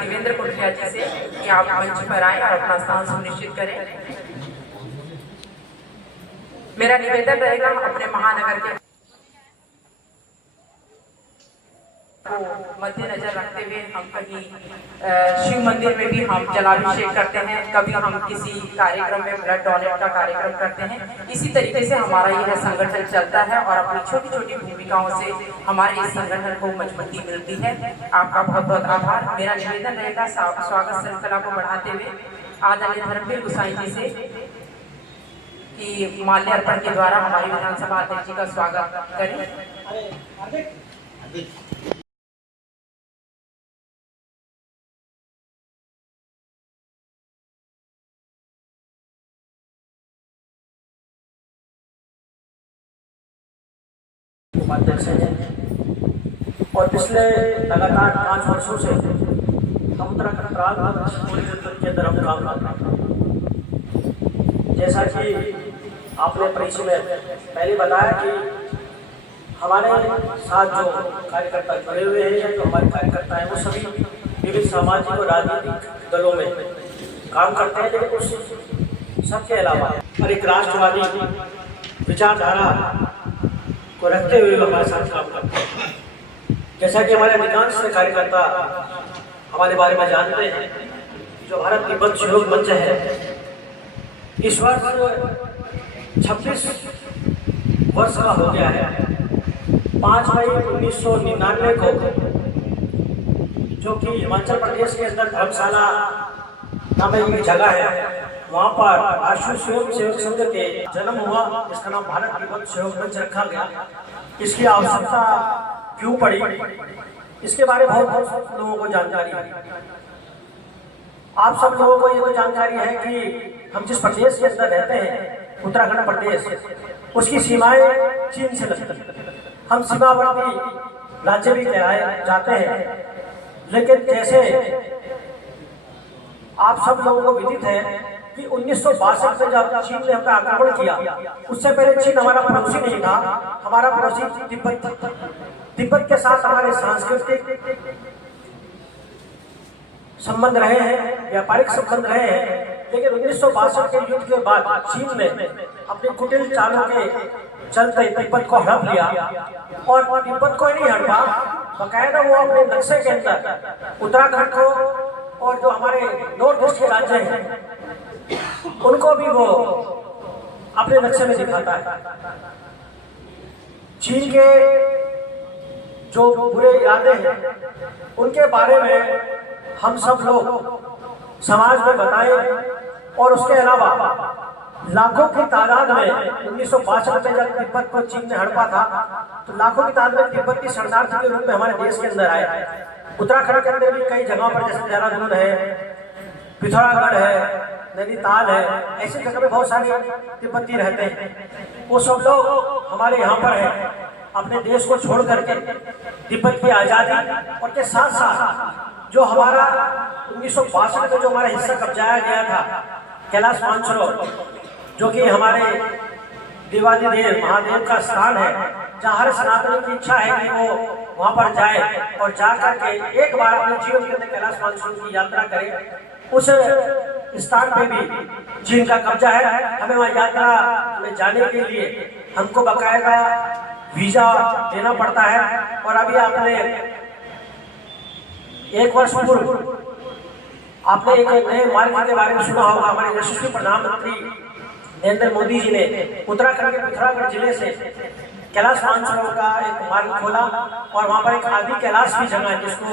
देवेंद्र कुटिया जी से कि आप मंच पर आए और अपना स्थान सुनिश्चित करें। मेरा निवेदन रहेगा अपने महानगर के को मद्देनजर रखते हुए हम कहीं शिव मंदिर में भी हम जलाभिषेक करते हैं, कभी हम किसी कार्यक्रम में ब्लड डोनेट का कार्यक्रम करते हैं। इसी तरीके से हमारा यह संगठन चलता है और अपनी छोटी छोटी भूमिकाओं से हमारे इस संगठन को मजबूती मिलती है। आपका बहुत बहुत आभार। मेरा निवेदन रहेगा स्वागत श्रृंखला को बढ़ाते हुए आदरणीय धर्मवीर गोसाई जी से कि माल्यार्पण के द्वारा हमारी विधानसभा अध्यक्ष जी का स्वागत करें। उपाध्यक्ष हैं और पिछले लगातार 5 वर्षों से हम उत्तराखंड प्रांत के अंदर हम काम कर रहे हैं। जैसा कि आपने परिचय में पहले बताया कि हमारे साथ जो कार्यकर्ता जुड़े हुए हैं या जो हमारे कार्यकर्ता हैं वो सभी विभिन्न सामाजिक और राजनीतिक दलों में काम करते हैं, लेकिन उस सबके अलावा और एक राष्ट्रवादी विचारधारा को रखते हुए हमारे साथ काम करते हैं। जैसा कि हमारे अधिकांश कार्यकर्ता हमारे बारे में जानते हैं, जो भारत तिब्बत सहयोग मंच है इस वर्ष 26 वर्ष का हो गया है। 5 मई 1999 को जो कि हिमाचल प्रदेश के अंदर धर्मशाला नामक एक जगह है, वहाँ पर राष्ट्रीय स्वयं सेवक संघ के जन्म हुआ। इसका नाम भारत तिब्बत सहयोग मंच रखा गया। इसकी आवश्यकता क्यों पड़ी, इसके बारे में बहुत लोगों को जानकारी है। आप सब लोगों को ये तो जानकारी है कि हम जिस प्रदेश के अंदर रहते हैं, उत्तराखंड प्रदेश, उसकी सीमाएं चीन से लगती हैं। हम सीमावर्ती राज्य भी कहलाए जाते हैं, लेकिन जैसे आप सब लोगों को विदित है कि 1962 में जब चीन ने हमें आक्रमण किया, उससे पहले चीन हमारा पड़ोसी नहीं था, हमारा पड़ोसी तिब्बत था। तिब्बत के साथ हमारे सांस्कृतिक संबंध रहे हैं, व्यापारिक संबंध रहे हैं, लेकिन 1962 के युद्ध के बाद चीन ने अपनी कुटिल चालों के चलते तिब्बत को हड़प लिया और तिब्बत को नहीं हड़पा, बकायदा वो अपने नक्शे के अंदर उत्तराखंड को और जो हमारे नॉर्थ ईस्ट के राज्य हैं उनको भी वो अपने नक्शे में दिखाता है। चीन के जो बुरे इरादे हैं उनके बारे में हम सब लोग समाज में बताएं और उसके अलावा लाखों की तादाद में 1962 में जब तिब्बत को चीन ने हड़पा था तो लाखों की तादाद में तिब्बती शरणार्थी के रूप में हमारे देश के अंदर आए। उत्तराखंड के अंदर भी कई जगहों पर जैसे देहरादून है, पिथौरागढ़ है, नैनीताल है, ऐसी जगह में बहुत सारे तिब्बती रहते हैं। वो सब लोग हमारे यहाँ पर हैं, अपने देश को छोड़ करके तिब्बत की आज़ादी और के साथ साथ जो हमारा 1962 में जो हमारा हिस्सा कब्जाया गया था कैलाश मानसरोवर, जो कि हमारे देवादिदेव महादेव का स्थान है, जहाँ हर सनातनी की इच्छा है कि वो वहाँ पर जाए और जा करके एक बार अपने जीवन के अंदर कैलाश मानसरोवर की यात्रा करे। उस स्थान पे भी चीन का कब्जा है। हमें वहाँ यात्रा में जाने के लिए हमको बकायदा वीजा देना पड़ता है। और अभी आपने 1 वर्ष पूर्व आपने एक नए मार्ग के बारे में सुना होगा। हमारे यशस्वी प्रधानमंत्री नरेंद्र मोदी जी ने उत्तराखंड के पिथौरागढ़ जिले से कैलाश मानसरोवर का एक मार्ग खोला और वहाँ पर एक आदि कैलाश की जगह है जिसको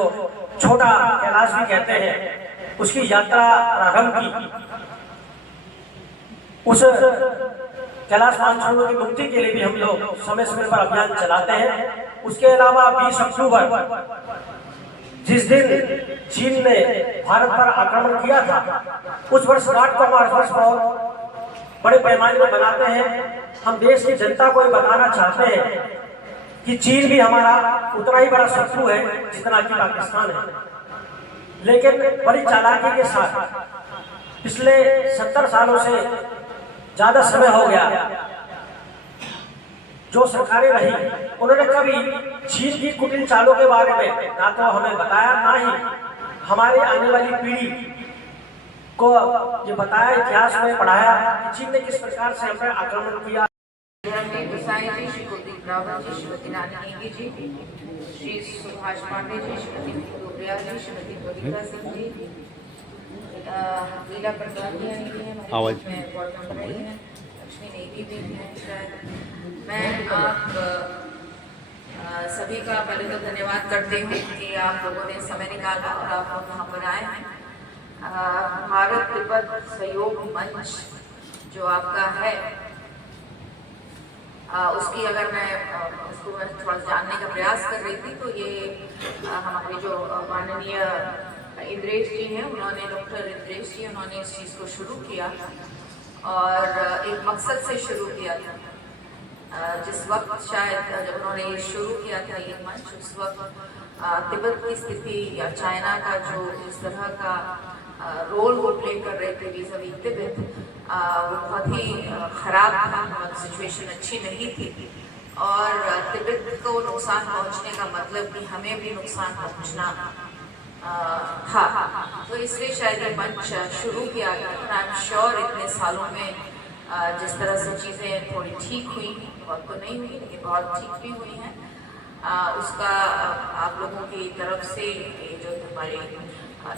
छोटा कैलाश भी कहते हैं, उसकी यात्रा प्रारंभ की। उस कैलाश मानसरोवर की मुक्ति के लिए भी हम लोग समय समय पर अभियान चलाते हैं। उसके अलावा 20 अक्टूबर जिस दिन चीन ने भारत पर आक्रमण किया था, उस वर्षगांठ को हम हर वर्ष बहुत बड़े पैमाने पर मनाते हैं। हम देश की जनता को ये बताना चाहते हैं कि चीन भी हमारा उतना ही बड़ा शत्रु है जितना कि पाकिस्तान है, लेकिन बड़ी चालाकी के साथ पिछले 70 सालों से ज्यादा समय हो गया जो सरकारें रही, उन्होंने कभी चीन की कुटिल चालों के बारे में ना तो हमें बताया, ना ही हमारे आने वाली पीढ़ी को ये बताया, इतिहास में पढ़ाया कि चीन ने किस प्रकार से हमें आक्रमण किया। गोसाई जी, श्री कुलदीप रावत जी, श्रीमती रानी नेगी जी, श्री सुभाष पांडे जी, श्रीमती डोबरिया जी, श्रीमती मोनिका सिंह जी, लीला पटवारी आई हैं, हमारे ग्रुप में वार्ड मेंबर रही हैं, लक्ष्मी नेगी भी हैं शायद। मैं आप सभी का पहले तो धन्यवाद करती हूँ कि आप लोगों ने समय निकाला और आप लोग यहाँ पर आए हैं। भारत तिब्बत सहयोग मंच जो आपका है, उसकी अगर मैं उसको मैं थोड़ा जानने का प्रयास कर रही थी तो ये हमारे जो माननीय इंद्रेश जी हैं, उन्होंने डॉक्टर इंद्रेश जी उन्होंने इस चीज़ को शुरू किया और एक मकसद से शुरू किया था। जिस वक्त शायद जब उन्होंने ये शुरू किया था ये मंच, उस वक्त तिब्बत की स्थिति या चाइना का जो इस तरह का रोल वो प्ले कर रहे थे vis-a-vis तिब्बत, वो बहुत ही खराब था, सिचुएशन अच्छी नहीं थी और तिब्बत को नुकसान पहुंचने का मतलब कि हमें भी नुकसान पहुंचना था। तो इसलिए शायद ये मंच शुरू किया गया। आई एम श्योर इतने सालों में जिस तरह से चीज़ें थोड़ी ठीक हुई, बहुत तो नहीं हुई लेकिन बहुत ठीक भी हुई हैं, उसका आप लोगों की तरफ से ये जो हमारे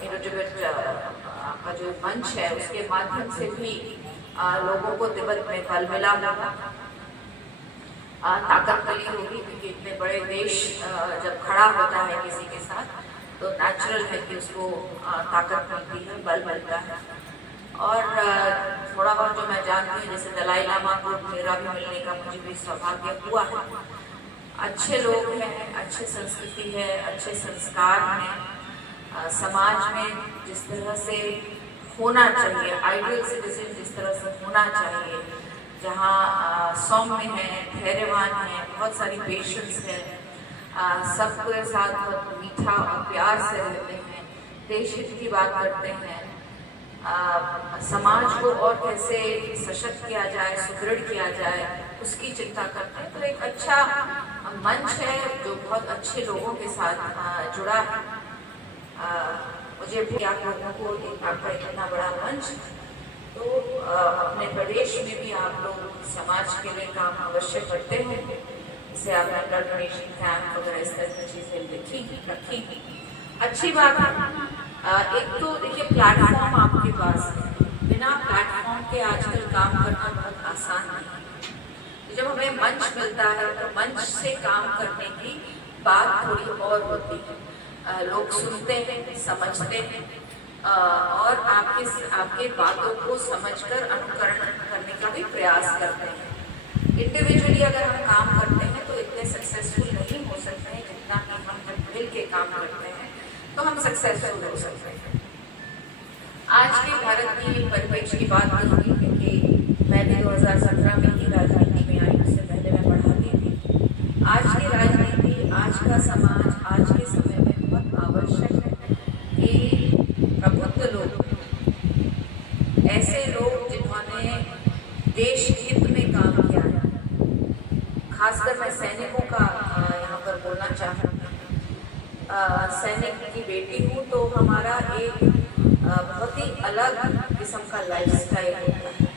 इनोवेटिव आपका जो मंच है उसके माध्यम से भी लोगों को तिब्बत में बल मिला होगा, ताकत मिली होगी, क्योंकि इतने बड़े देश जब खड़ा होता है किसी के साथ तो नेचुरल है कि उसको ताकत मिलती है, बल मिलता है। और थोड़ा बहुत जो मैं जानती हूँ, जैसे दलाई लामा को मेरा भी मिलने का मुझे भी सौभाग्य हुआ है। अच्छे लोग हैं, अच्छी संस्कृति है, अच्छे संस्कार हैं, समाज में जिस तरह से होना चाहिए, आइडियल सिटीजन जिस तरह से होना चाहिए, जहाँ सौम्य है, धैर्यवान है, बहुत सारी पेशेंस है, सबके साथ बहुत मीठा और प्यार से रहते हैं, देश हित की बात करते हैं, समाज को और कैसे सशक्त किया जाए, सुदृढ़ किया जाए, उसकी चिंता करते हैं। तो एक अच्छा मंच है जो बहुत अच्छे लोगों के साथ जुड़ा है। मुझे भी आप लोगों को आपका इतना बड़ा मंच, तो अपने प्रदेश में भी आप लोग समाज के लिए काम अवश्य करते होंगे। जैसे आपने ब्लड डोनेशन कैंप वगैरह इस तरह की चीज़ें रखी अच्छी बात है। एक तो देखिए प्लेटफॉर्म आपके पास है, बिना प्लेटफॉर्म के आजकल काम करना बहुत आसान नहीं है। जब हमें मंच मिलता है तो मंच से काम करने की बात थोड़ी और होती है, लोग सुनते हैं, समझते हैं और आपके बातों को समझकर अनुकरण करने का भी प्रयास करते हैं। इंडिविजुअली अगर हम काम करते हैं तो इतने सक्सेसफुल नहीं हो सकते हैं जितना कि हम जब मिल के काम करते हैं तो हम सक्सेसफुल हो सकते हैं। आज के भारत की परिप्रेक्ष्य की बात करूँगी क्योंकि मैं भी 2017 में ही राजनीति में आई, उससे पहले मैं पढ़ाती थी। आज की राजनीति, आज का समाज, आज के समय में बहुत आवश्यक है कि प्रबुद्ध लोग, ऐसे लोग जिन्होंने देश हित में काम किया है, खासकर मैं सैनिकों का यहाँ पर बोलना चाहूँगी। सैनिक की बेटी हूँ तो हमारा एक बहुत ही अलग किस्म का लाइफस्टाइल होता है,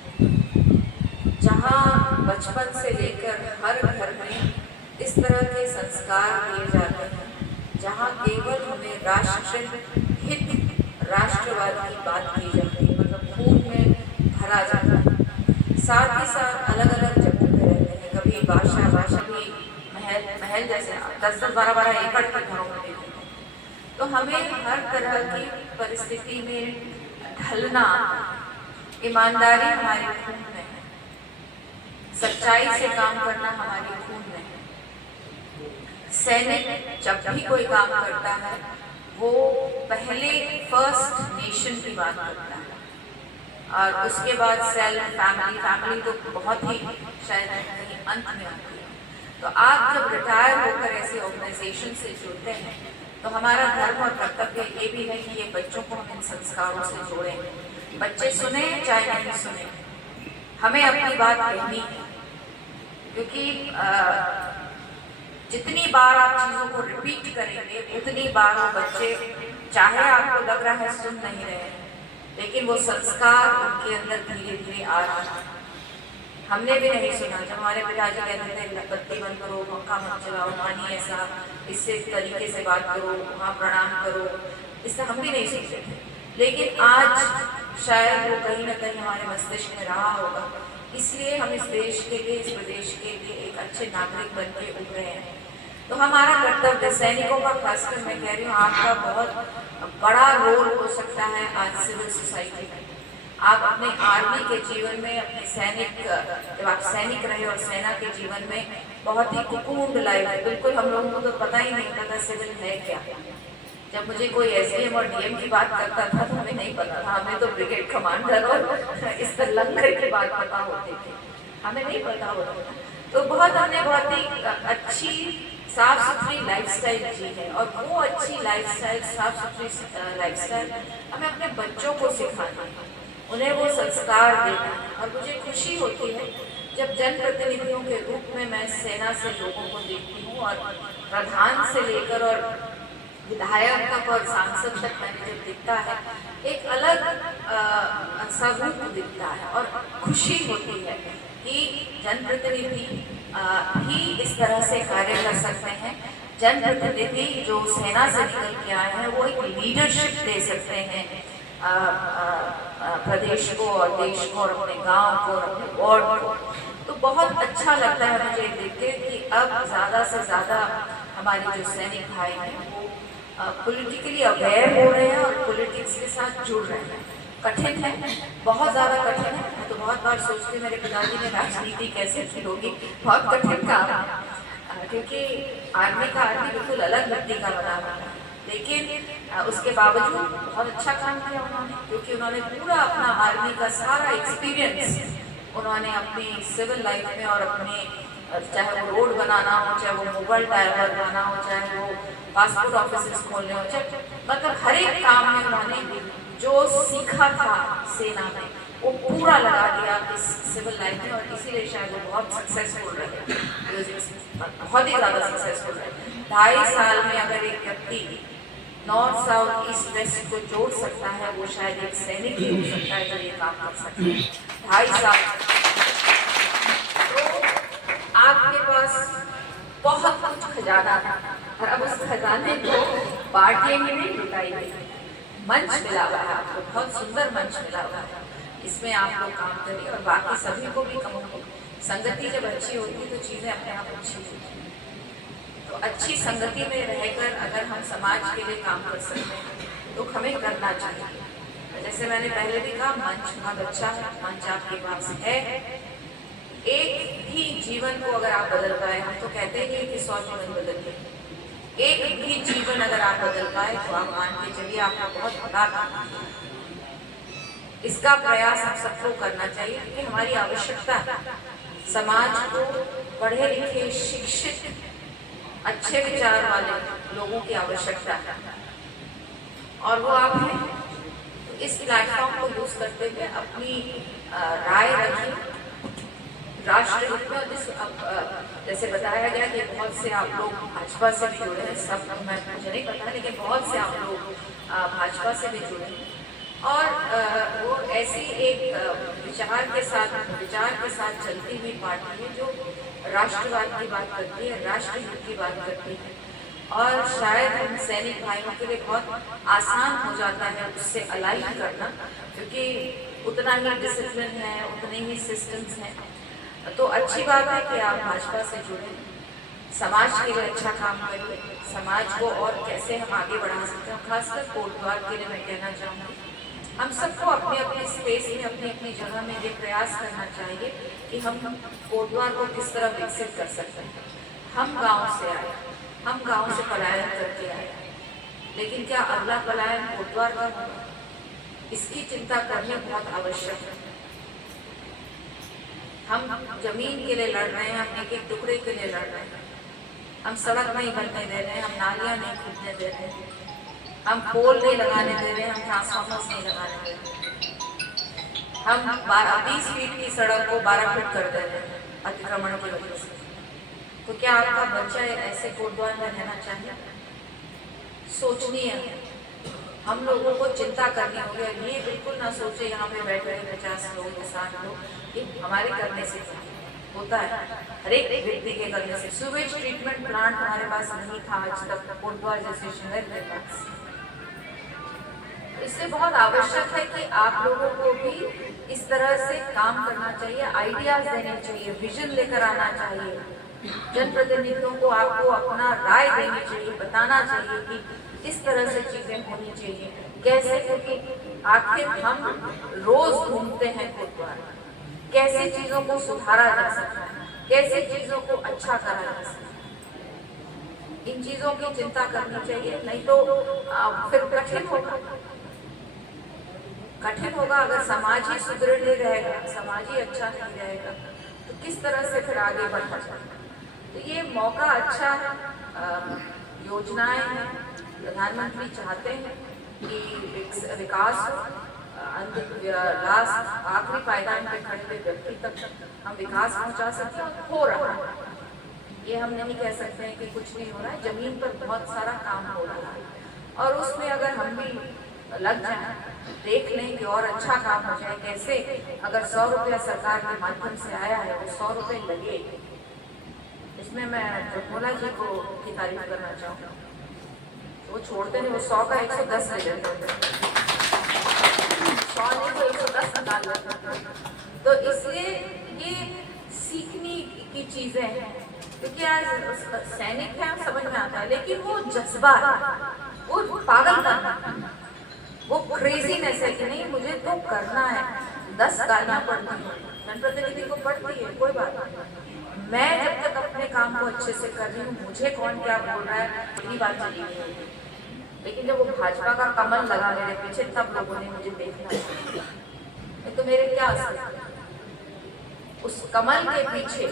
जहाँ बचपन से लेकर हर घर में इस तरह के संस्कार दिए जाते हैं, जहाँ केवल हमें राष्ट्र हित, राष्ट्रवाद की बात की जाती है, मतलब खून में भरा जाता है। साथ ही साथ अलग अलग जगहों पे रहते हैं, कभी भाषा भी महल जैसे 10-10, 12-12 एकड़ के घरों में रहते हैं। तो हमें हर तरह की परिस्थिति में ढलना, ईमानदारी हमारे खून में है, सच्चाई से काम करना हमारे खून में है। सैनिक जब भी कोई काम करता है वो पहले फर्स्ट नेशन की बात करता है और उसके बाद सेल्फ, फैमिली तो बहुत ही शायद कहीं अंत में आती है। तो आप जब रिटायर होकर ऐसे ऑर्गेनाइजेशन से जुड़ते हैं तो हमारा धर्म और कर्तव्य ये भी है कि ये बच्चों को हम इन संस्कारों से जोड़ें। बच्चे सुने चाहे नहीं सुने, हमें अपनी बात कहनी है, क्योंकि जितनी बार आप चीज़ों को रिपीट करेंगे उतनी बार वो बच्चे चाहे आपको लग रहा है सुन नहीं रहे, लेकिन वो संस्कार उनके अंदर धीरे धीरे आ रहा है। हमने भी नहीं सुना जब हमारे पिताजी कहते थे बत्ती बंद करो, पंखा मत चलाओ, पानी ऐसा इससे तरीके से बात करो, वहाँ प्रणाम करो, इससे हम भी नहीं सीखते थे। लेकिन आज शायद वो कहीं ना कहीं हमारे मस्तिष्क में रहा होगा, इसलिए हम इस देश के लिए, इस प्रदेश के लिए एक अच्छे नागरिक बन के उठ रहे हैं। तो हमारा कर्तव्य, सैनिकों का खासकर मैं कह रही हूँ, आपका बहुत बड़ा रोल हो सकता है आज सिविल सोसाइटी में। आप अपने आर्मी के जीवन में, अपने सैनिक, जब आप सैनिक रहे और सेना के जीवन में बहुत ही कुकून लाइफ, बिल्कुल हम लोगों को तो पता ही नहीं होता था सिविल है क्या। जब मुझे कोई एसडीएम और डीएम की बात करता था तो हमें नहीं पता था, हमें तो ब्रिगेड कमांडर और इस तरह लंगर की बात पता होती थी, हमें नहीं पता होता था। तो हमने बहुत ही अच्छी साफ सुथरी लाइफस्टाइल जी है, और वो अच्छी लाइफस्टाइल, साफ सुथरी लाइफस्टाइल हमें अपने बच्चों को सिखाना है, उन्हें वो संस्कार देना है। और मुझे खुशी होती है जब जनप्रतिनिधियों के रूप में मैं सेना से लोगों को देखती हूँ, और प्रधान से लेकर और विधायक तक और सांसद तक मैंने जब दिखता है, एक अलग स्वरूप दिखता है, और खुशी होती है कि जनप्रतिनिधि भी इस तरह से कार्य कर सकते हैं। जनप्रतिनिधि जो सेना से निकल के आए हैं वो एक लीडरशिप दे सकते हैं प्रदेश को और देश को और अपने गांव को और अपने वार्ड को। तो बहुत अच्छा लगता है मुझे देख के कि अब ज़्यादा से ज़्यादा हमारे जो सैनिक भाई हैं वो पॉलिटिकली अवेयर हो रहे हैं और पॉलिटिक्स के साथ जुड़ रहे हैं। कठिन है, बहुत ज़्यादा कठिन है। मैं तो बहुत बार सोचती मेरे पिताजी ने राजनीति कैसे की होगी, बहुत कठिन काम है, क्योंकि आर्मी बिल्कुल अलग व्यक्ति का बना हुआ है। लेकिन उसके बावजूद बहुत अच्छा काम किया उन्होंने, क्योंकि उन्होंने पूरा अपना आर्मी का सारा एक्सपीरियंस उन्होंने अपनी सिविल लाइफ में और अपने, चाहे वो रोड बनाना हो, चाहे वो मोबाइल टावर बनाना हो, चाहे वो पासपोर्ट ऑफिस खोलने हो, चाहे मतलब हर एक काम में उन्होंने जो सीखा था सेना में वो पूरा लगा दिया इस सिविल लाइफ में, और इसीलिए शायद वो बहुत सक्सेसफुल रहे, बहुत ही ज़्यादा सक्सेसफुल रहे। 2.5 साल में अगर एक व्यक्ति नॉर्थ साउथ ईस्ट वेस्ट को जोड़ सकता है, वो शायद एक सैनिक ही हो सकता है जो ये काम कर सकता है। 2.5 साल तो आपके पास बहुत कुछ खजाना था, और अब उस खजाने को बांटने में नहीं लुटाई गई। मंच मिला हुआ है आपको, बहुत सुंदर मंच मिला हुआ है, इसमें आप लोग काम करिए। और बाकी सभी को भी कहूँगी, संगति जब अच्छी होती है तो चीज़ें अपने आप अच्छी होती हैं। तो अच्छी संगति में रहकर अगर हम समाज के लिए काम कर सकते हैं तो हमें करना चाहिए। जैसे मैंने पहले भी कहा, मंच बहुत अच्छा है, मंच आपके पास है। एक भी जीवन को अगर आप बदल पाए, हम तो कहते हैं कि 100 जीवन बदलिए, एक भी जीवन अगर आप बदल पाए तो आप मान के चलिए आपका बहुत बड़ा काम है। इसका प्रयास हम सबको करना चाहिए, क्योंकि हमारी आवश्यकता है समाज को पढ़े लिखे, शिक्षित, अच्छे विचार वाले लोगों की आवश्यकता है, और वो आप हैं। तो इस प्लेटफॉर्म को यूज करते हुए अपनी राय रखिए राष्ट्र हित में। जैसे बताया गया कि बहुत से आप लोग भाजपा से भी जुड़े हैं, सब मुझे नहीं पता, लेकिन बहुत से आप लोग भाजपा से भी जुड़े हैं, और वो ऐसी एक विचार के साथ चलती हुई पार्टी है जो राष्ट्रवाद की बात करती है, राष्ट्र हित की बात करती है। और शायद हम सैनिक भाइयों के लिए बहुत आसान हो जाता है उससे अलाइन करना, क्योंकि उतना ही डिसिप्लिन है, उतने ही सिस्टम्स हैं। तो अच्छी बात है कि आप भाजपा से जुड़े, समाज के लिए अच्छा काम करिए। समाज को और कैसे हम आगे बढ़ा सकते हैं, खासकर कोटद्वार के लिए मैं कहना चाहूँगी, हम सबको अपने अपने स्पेस में, अपनी अपनी जगह में ये प्रयास करना चाहिए कि हम कोटद्वार को किस तरह विकसित कर सकते हैं। हम गांव से आए, हम गांव से पलायन करके आए, लेकिन क्या अगला पलायन कोटद्वार का होगा? इसकी चिंता करनी बहुत आवश्यक है। हम जमीन के लिए लड़ रहे हैं, हम एक एक टुकड़े के लिए लड़ रहे हैं, हम सड़क नहीं बनने दे रहे हैं, हम नालियाँ नहीं खोदने दे रहे हैं, हम पोल नहीं लगाने दे रहे हैं, हम ट्रांसफार्मर्स नहीं लगाने दे रहे, हम 20 फीट की सड़क को 12 फीट कर दे रहे हैं अतिक्रमण की वजह से। तो क्या आपका बच्चा ऐसे कोटद्वार में रहना चाहिए? सोचनीय है। हम लोगों को चिंता करनी होगी। ये बिल्कुल ना सोचे यहाँ पे बैठे 50 लोग, किसान लोग, ये हमारे करने से होता है, हर एक व्यक्ति के करने से। सुवेज ट्रीटमेंट प्लांट हमारे पास नहीं था आज तक कोटद्वार जैसे शहर के पास। इससे बहुत आवश्यक है कि आप लोगों को भी इस तरह से काम करना चाहिए, आइडियाज देने चाहिए, विजन लेकर आना चाहिए। जनप्रतिनिधियों को आपको अपना राय देनी चाहिए, बताना चाहिए कि इस तरह से चीजें होनी चाहिए कैसे, क्योंकि आखिर हम रोज घूमते हैं कोटद्वार, कैसे चीजों को सुधारा जा सकता है, कैसे चीजों को अच्छा करा जा सकता है, इन चीजों की चिंता करनी चाहिए। नहीं तो फिर कठिन होगा अगर समाज ही सुदृढ़ नहीं रहेगा, समाज ही अच्छा नहीं रहेगा, तो किस तरह से फिर आगे बढ़ा जाएगा। तो ये मौका अच्छा है, योजनाएं हैं, प्रधानमंत्री चाहते हैं कि विकास लास्ट आखिरी पायदान पे खड़े हुए व्यक्ति तक हम विकास पहुंचा सकते हैं, और हो रहा है। ये हम नहीं कह सकते हैं कि कुछ नहीं हो रहा है, जमीन पर बहुत सारा काम हो रहा है, और उसमें अगर हम भी लग जाए, देख लें कि और अच्छा काम हो जाए कैसे। अगर 100 रुपया सरकार के माध्यम से आया है, वो 100 रुपये लगे, इसमें मैं भोला जी को की तारीफ करना चाहूँगा। वो छोड़ते नहीं, वो 100 का 110 ले लेते, 100 नहीं तो 110 निकाल लेते। तो इसलिए ये सीखने की चीजें हैं, क्योंकि आज सैनिक है समझ में आता है, लेकिन वो जज्बा, वो पागलपन, वो क्रेजीनेस है कि नहीं मुझे तो करना है। 10 गालियां पढ़ती है, जनप्रतिनिधि को पढ़ती है, कोई बात नहीं, मैं जब तक अपने काम को अच्छे से कर रही हूँ, मुझे कौन क्या बोल रहा है यही बात चली गई। लेकिन जब वो भाजपा का कमल लगा मेरे पीछे, तब लोगों ने मुझे देखना, नहीं तो मेरे क्या असर। उस कमल के पीछे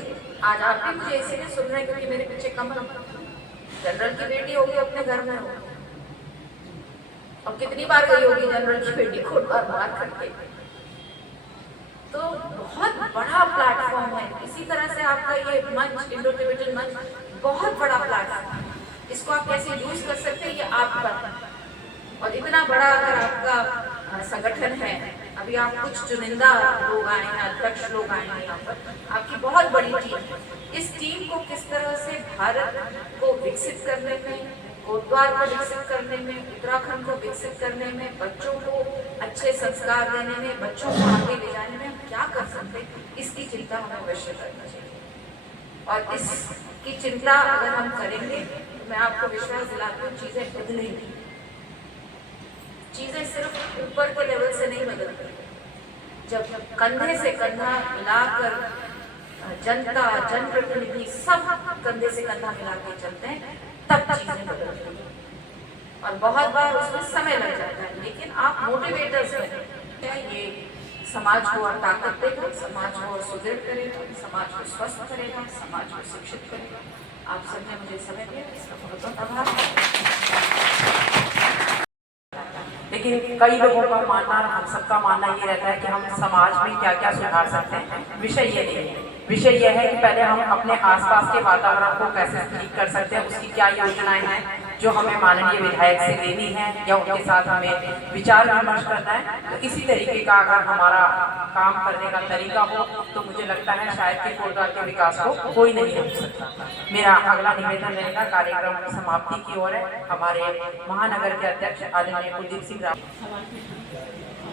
आज आप भी मुझे इसीलिए सुन रहे हैं क्योंकि मेरे पीछे कमल। जनरल की बेटी होगी अपने घर में, और कितनी बार गई होगी जनरल की बेटी को मार करके। तो बहुत बड़ा प्लेटफॉर्म है। इसी तरह से आपका ये मंच, इंडो टिबेटन मंच, बहुत बड़ा प्लेटफॉर्म है। इसको आप कैसे यूज कर सकते हैं ये आप पर, और इतना बड़ा अगर आपका संगठन है, अभी आप कुछ चुनिंदा लोग आए हैं, अध्यक्ष लोग आए हैं यहाँ पर, आपकी बहुत बड़ी टीम है। इस टीम को किस तरह से भारत को विकसित करने में, कोटद्वार को विकसित करने में, उत्तराखंड को विकसित करने में, बच्चों को अच्छे संस्कार देने में, बच्चों को आगे ले जाने में हम क्या कर सकते हैं, इसकी चिंता हमें अवश्य करना चाहिए। और इसकी चिंता अगर हम करेंगे तो मैं आपको विश्वास दिलाती हूँ चीजें बदलेंगी। चीजें सिर्फ ऊपर के लेवल से नहीं बदलती, जब कंधे से कंधा मिलाकर जनता, जनप्रतिनिधि सब कंधे से कंधा मिला के चलते हैं, तब चीजें बदलती हैं। और बहुत बार उसमें समय लग जाता है, लेकिन आप मोटिवेटर्स हैं, ये समाज को और ताकत देगा, समाज को और सुदृढ़ करेगा, समाज को स्वस्थ करेगा, समाज को शिक्षित करेगा। आप सबने मुझे समय दिया, इसका बहुत बहुत आभार। लेकिन कई लोगों का मानना, हम सबका मानना ये रहता है कि हम समाज में क्या क्या सुधार सकते हैं। विषय ये नहीं है, विषय यह है कि पहले हम अपने आसपास के वातावरण को कैसे ठीक कर सकते हैं, उसकी क्या योजनाएं हैं जो हमें माननीय विधायक से लेनी है या उनके साथ हमें विचार विमर्श करना है। तो इसी तरीके का अगर हमारा काम करने का तरीका हो तो मुझे लगता है शायद कि कोटद्वार के विकास को कोई नहीं रोक सकता। मेरा अगला निवेदन रहेगा, कार्यक्रम समाप्ति की ओर है। हमारे महानगर के अध्यक्ष आदरणीय कुलदीप सिंह रावत।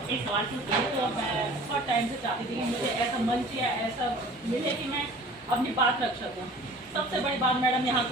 इस सवाल की तो मैं बहुत टाइम से चाहती थी कि मुझे ऐसा मंच या ऐसा मिले कि मैं अपनी बात रख सकूं। सबसे बड़ी बात मैडम यहाँ